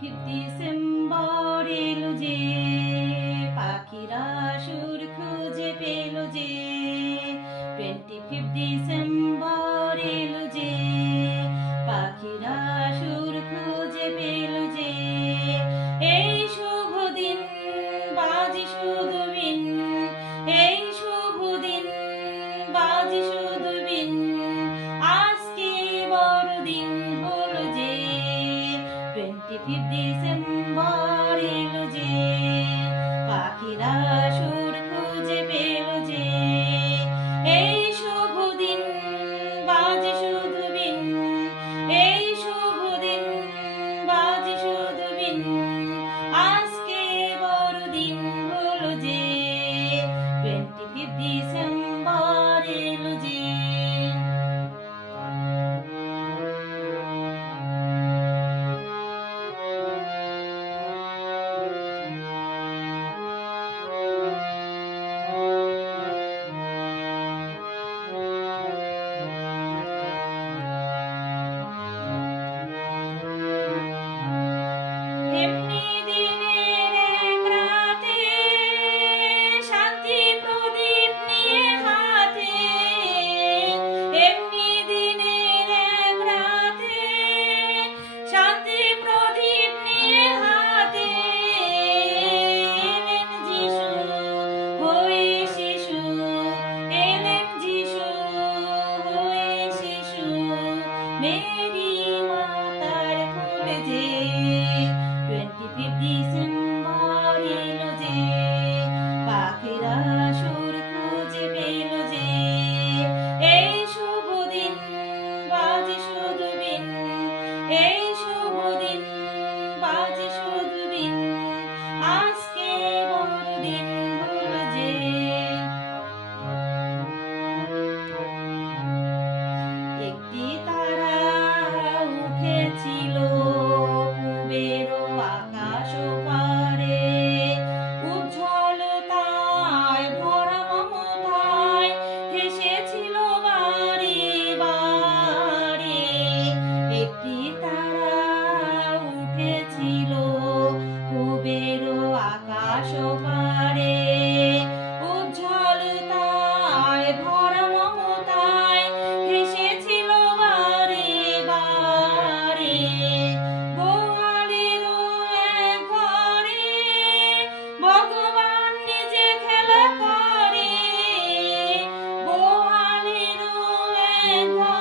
December এলো যে, পাখিরা সুর খুঁজে পেল যে। 25 ডিসেম্বর এলো যে, পাখিরা সুর খুঁজে পেল যে। এই শুভ দিন বাজে শুধু বিন, এই শুভ দিন বাজে শুধু বিন। আজকে বড় দিন হলো যে, 25 ডিসেম্বর এলো যে, পাখিরা সুর খুঁজে পেল যে। এই শুভ দিন বাজে শুধু বিন, এই শুভ দিন বাজে শুধু বিন। আজকে বড় দিন হলো যে, 25 ডিসেম্বর এলো যে। এমনি দিনের এক রাতে, শান্তি প্রদীপ নিয়ে হাতে। এমনি দিনের এক রাতে, শান্তি প্রদীপ নিয়ে হাতে। এলেন যিশু হয়ে শিশু, এলেন যিশু হয়ে শিশু। মেরি মাতার কোলে যে, 25 ডিসেম্বর এলো যে, পাখিরা সুর খুঁজে পেল যে। এই শুভ দিন বাজে শুধু বিন, এই শুভ দিন বাজে শুধু বিন। আজকে বড় দিন হলো যে। একটি তারা উঠেছিল পূবের আকাশ পারে, উজ্জ্বলতায় ভরা মমতায় হেসেছিল বারে বারে। একটি তারা উঠেছিল পূবের আকাশ পারে, উজ্জ্বলতায় ভরা মমতায় হেসেছিল বারে বারে। গোয়ালের এক ঘরে ভগবান নিজে খেলা করে, গোয়ালের এক ঘরে